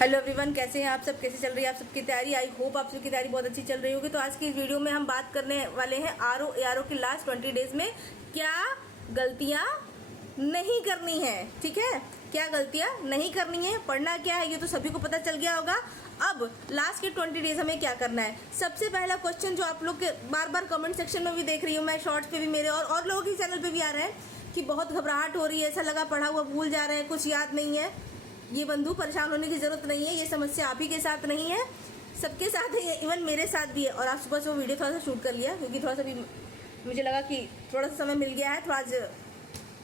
Hello everyone, कैसे हैं आप सब? कैसे चल रही है आप सबकी तैयारी? आई होप आप सबकी तैयारी बहुत अच्छी चल रही होगी। तो आज की इस वीडियो में हम बात करने वाले हैं आरओ एआरओ की लास्ट 20 डेज में क्या गलतियां नहीं करनी है। ठीक है, क्या गलतियां नहीं करनी है, पढ़ना क्या है, ये तो सभी को पता चल गया होगा। अब लास्ट के 20 डेज हमें क्या करना है? सबसे पहला क्वेश्चन जो आप लोग के बार बार कमेंट सेक्शन में भी देख रही हूँ मैं, शॉर्ट्स पे भी मेरे और लोगों के चैनल पे भी आ रहा है कि बहुत घबराहट हो रही है, ऐसा लगा पढ़ा हुआ भूल जा रहे हैं, कुछ याद नहीं है। ये बंधु परेशान होने की ज़रूरत नहीं है, ये समस्या आप ही के साथ नहीं है, सबके साथ है, इवन मेरे साथ भी है। और आज सुबह से वो वीडियो थोड़ा सा शूट कर लिया क्योंकि थोड़ा सा भी मुझे लगा कि थोड़ा सा समय मिल गया है, तो आज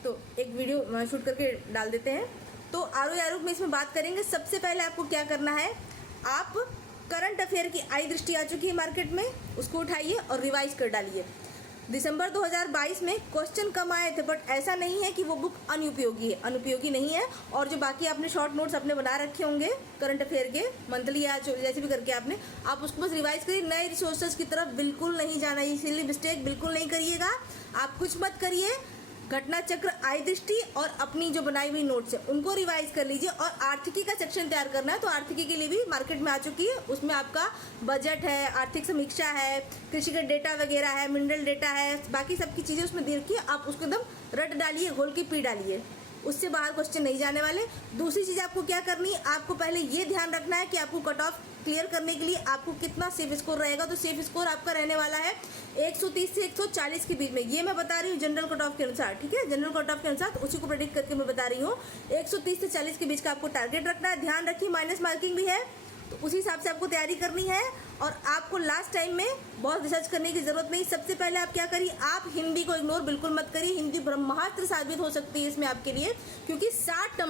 तो एक वीडियो शूट करके डाल देते हैं। तो आरओ में इसमें बात करेंगे। सबसे पहले आपको क्या करना है, आप करंट अफेयर की आई दृष्टि आ चुकी है मार्केट में, उसको उठाइए और रिवाइज कर डालिए। दिसंबर 2022 में क्वेश्चन कम आए थे, बट ऐसा नहीं है कि वो बुक अनुपयोगी है, अनुपयोगी नहीं है। और जो बाकी आपने शॉर्ट नोट्स अपने बना रखे होंगे करंट अफेयर के, मंथली या जैसे भी करके आपने, आप उसको बस रिवाइज करिए। नए रिसोर्सेज की तरफ बिल्कुल नहीं जाना, इसीलिए मिस्टेक बिल्कुल नहीं करिएगा। आप कुछ मत करिए, घटना चक्र, आई दृष्टि और अपनी जो बनाई हुई नोट्स है उनको रिवाइज कर लीजिए। और आर्थिकी का सेक्शन तैयार करना है, तो आर्थिकी के लिए भी मार्केट में आ चुकी है, उसमें आपका बजट है, आर्थिक समीक्षा है, कृषि का डेटा वगैरह है, मिनरल डेटा है, बाकी सबकी चीज़ें उसमें दे रखी है। आप उसको एकदम रट डालिए, घोल के पी डालिए, उससे बाहर क्वेश्चन नहीं जाने वाले। दूसरी चीज़ आपको क्या करनी है, आपको पहले ये ध्यान रखना है कि आपको कट ऑफ क्लियर करने के लिए आपको कितना सेफ स्कोर रहेगा। तो सेफ स्कोर आपका रहने वाला है 130 से 140 के बीच में, ये मैं बता रही हूँ जनरल कट ऑफ के अनुसार। ठीक है, जनरल कट ऑफ के अनुसार, तो उसी को प्रेडिक्ट करके मैं बता रही हूँ। 130 से 40 के बीच का आपको टारगेट रखना है। ध्यान रखिए माइनस मार्किंग भी है, तो उसी हिसाब से आपको तैयारी करनी है। और आपको लास्ट टाइम में बहुत रिसर्च करने की जरूरत नहीं। सबसे पहले आप क्या करिए, आप हिंदी को इग्नोर बिल्कुल मत करिए। हिंदी ब्रह्मास्त्र साबित हो सकती है इसमें आपके लिए, क्योंकि 60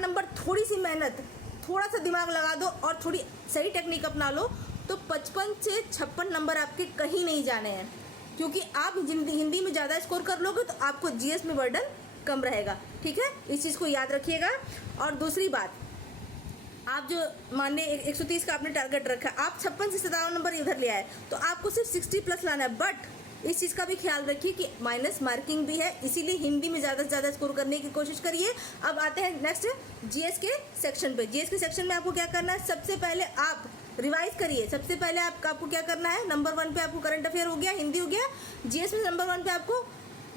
नंबर थोड़ी सी मेहनत, थोड़ा सा दिमाग लगा दो और थोड़ी सही टेक्निक अपना लो, तो 55 से 56 नंबर आपके कहीं नहीं जाने हैं। क्योंकि आप हिंदी में ज़्यादा स्कोर कर लोगे तो आपको जीएस में बर्डन कम रहेगा। ठीक है, इस चीज़ को याद रखिएगा। और दूसरी बात, आप जो मान लिया 130 का आपने टारगेट रखा, आप 56 से 57 नंबर इधर ले आए, तो आपको सिर्फ 60 प्लस लाना है। बट इस चीज़ का भी ख्याल रखिए कि माइनस मार्किंग भी है, इसीलिए हिंदी में ज़्यादा से ज़्यादा स्कोर करने की कोशिश करिए। अब आते हैं नेक्स्ट जीएस के सेक्शन पे। जीएस के सेक्शन में आपको क्या करना है, सबसे पहले आप रिवाइज करिए। सबसे पहले आपको क्या करना है, नंबर 1 पे आपको करंट अफेयर हो गया, हिंदी हो गया। जीएस में नंबर 1 पे आपको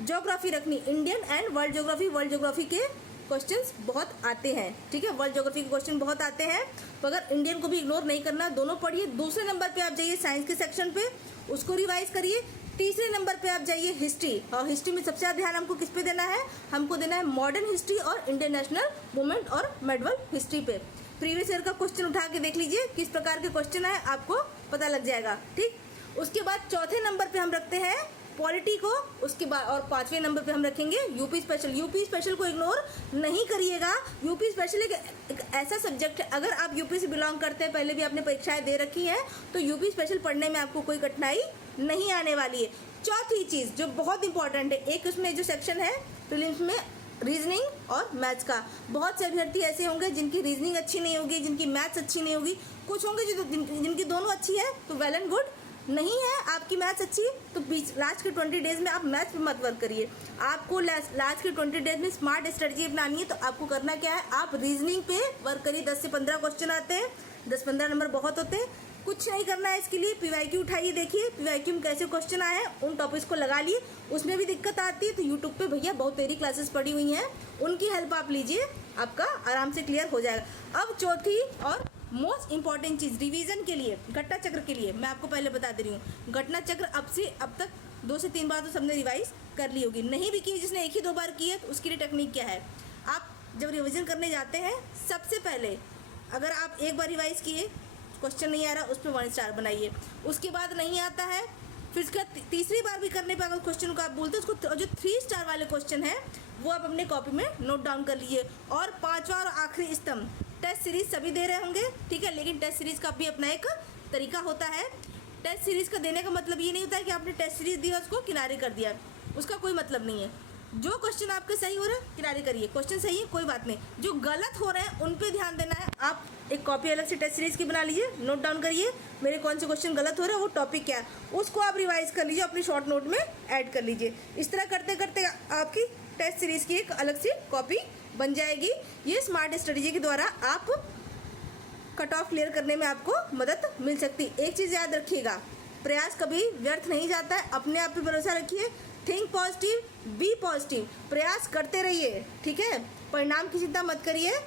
ज्योग्राफी रखनी, Indian and world geography. World geography के क्वेश्चंस बहुत आते हैं। ठीक है, वर्ल्ड ज्योग्राफी के क्वेश्चन बहुत आते हैं, तो अगर इंडियन को भी इग्नोर नहीं करना, दोनों पढ़िए। दूसरे नंबर पे आप जाइए साइंस के सेक्शन पे, उसको रिवाइज करिए। तीसरे नंबर पे आप जाइए हिस्ट्री, और हिस्ट्री में सबसे ज़्यादा ध्यान हमको किस पे देना है, हमको देना है मॉडर्न हिस्ट्री और इंटरनेशनल मूवमेंट और मेडवल हिस्ट्री पे। प्रीवियस ईयर का क्वेश्चन उठा के देख लीजिए किस प्रकार के क्वेश्चन है, आपको पता लग जाएगा। ठीक, उसके बाद चौथे नंबर पे हम रखते हैं पॉलिटी को, उसके बाद और 5वें नंबर पे हम रखेंगे यूपी स्पेशल। यूपी स्पेशल को इग्नोर नहीं करिएगा। यूपी स्पेशल एक ऐसा सब्जेक्ट है, अगर आप यूपी से बिलोंग करते हैं, पहले भी आपने परीक्षाएं दे रखी हैं, तो यूपी स्पेशल पढ़ने में आपको कोई कठिनाई नहीं आने वाली है। चौथी चीज़ जो बहुत इंपॉर्टेंट है, एक उसमें जो सेक्शन है प्रीलिम्स में रीजनिंग और मैथ्स का, बहुत से अभ्यर्थी ऐसे होंगे जिनकी रीजनिंग अच्छी नहीं होगी, जिनकी मैथ्स अच्छी नहीं होगी, कुछ होंगे जिनकी दोनों अच्छी है, तो वेल एंड गुड। नहीं है आपकी मैथ्स अच्छी, तो लास्ट के 20 डेज में आप मैथ्स पे मत वर्क करिए। आपको लास्ट के 20 डेज में स्मार्ट स्ट्रेटजी अपनानी है, तो आपको करना क्या है, आप रीजनिंग पे वर्क करिए। 10 से 15 क्वेश्चन आते हैं, 10-15 नंबर बहुत होते हैं, कुछ नहीं करना है इसके लिए। पीवाईक्यू उठाइए, देखिए पीवाईक्यू में कैसे क्वेश्चन आए हैं, उन टॉपिक्स को लगा लिए। उसमें भी दिक्कत आती है तो यूट्यूब पे भैया बहुत तेरी क्लासेस पड़ी हुई हैं, उनकी हेल्प आप लीजिए, आपका आराम से क्लियर हो जाएगा। अब चौथी और मोस्ट इंपॉर्टेंट चीज़ रिवीजन के लिए, घटना चक्र के लिए मैं आपको पहले बता दे रही हूँ। घटना चक्र अब तक 2 से 3 बार तो सबने रिवाइज कर ली होगी, नहीं भी की, जिसने 1 ही 2 बार की है, तो उसके लिए टेक्निक क्या है, आप जब रिवीजन करने जाते हैं, सबसे पहले अगर आप एक बार रिवाइज किए, क्वेश्चन नहीं आ रहा, उस पर 1 स्टार बनाइए। उसके बाद नहीं आता है, फिर उसका तीसरी बार भी करने पर अगर क्वेश्चन को आप बोलते हैं, उसको जो 3 स्टार वाले क्वेश्चन है वो आप अपने कॉपी में नोट डाउन कर लीजिए। और 5वां और आखिरी स्तंभ, टेस्ट सीरीज सभी दे रहे होंगे, ठीक है, लेकिन टेस्ट सीरीज का भी अपना एक तरीका होता है। टेस्ट सीरीज का देने का मतलब ये नहीं होता है कि आपने टेस्ट सीरीज दी और उसको किनारे कर दिया, उसका कोई मतलब नहीं है। जो क्वेश्चन आपके सही हो रहे हैं किनारे करिए, क्वेश्चन सही है कोई बात नहीं, जो गलत हो रहे हैं उन पे ध्यान देना है। आप एक कॉपी अलग से टेस्ट सीरीज की बना लीजिए, नोट डाउन करिए मेरे कौन से क्वेश्चन गलत हो रहे हैं, वो टॉपिक क्या है, उसको आप रिवाइज कर लीजिए, अपनी शॉर्ट नोट में ऐड कर लीजिए। इस तरह करते करते आपकी टेस्ट सीरीज की एक अलग सी कॉपी बन जाएगी। ये स्मार्ट स्ट्रेटजी के द्वारा आप कट ऑफ क्लियर करने में आपको मदद मिल सकती है। एक चीज़ याद रखिएगा, प्रयास कभी व्यर्थ नहीं जाता है। अपने आप पे भरोसा रखिए, थिंक पॉजिटिव, बी पॉजिटिव, प्रयास करते रहिए, ठीक है। परिणाम की चिंता मत करिए,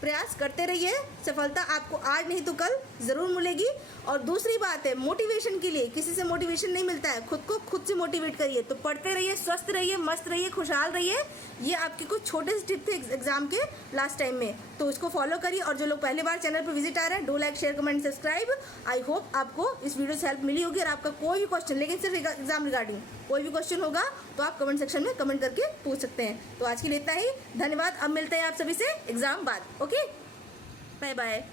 प्रयास करते रहिए, सफलता आपको आज नहीं तो कल ज़रूर मिलेगी। और दूसरी बात है, मोटिवेशन के लिए किसी से मोटिवेशन नहीं मिलता है, खुद को खुद से मोटिवेट करिए। तो पढ़ते रहिए, स्वस्थ रहिए, मस्त रहिए, खुशहाल रहिए। ये आपके कुछ छोटे से टिप थे एग्जाम के लास्ट टाइम में, तो इसको फॉलो करिए। और जो लोग पहली बार चैनल पर विजिट आ रहे हैं, do like, share, comment, subscribe. I hope आपको इस वीडियो से हेल्प मिली होगी। और आपका कोई भी क्वेश्चन, लेकिन सिर्फ एग्जाम रिगार्डिंग कोई भी क्वेश्चन होगा तो आप कमेंट सेक्शन में कमेंट करके पूछ सकते हैं। तो आज के लिए इतना ही, धन्यवाद। अब मिलते हैं आप सभी से एग्जाम बाद। Okay, bye bye.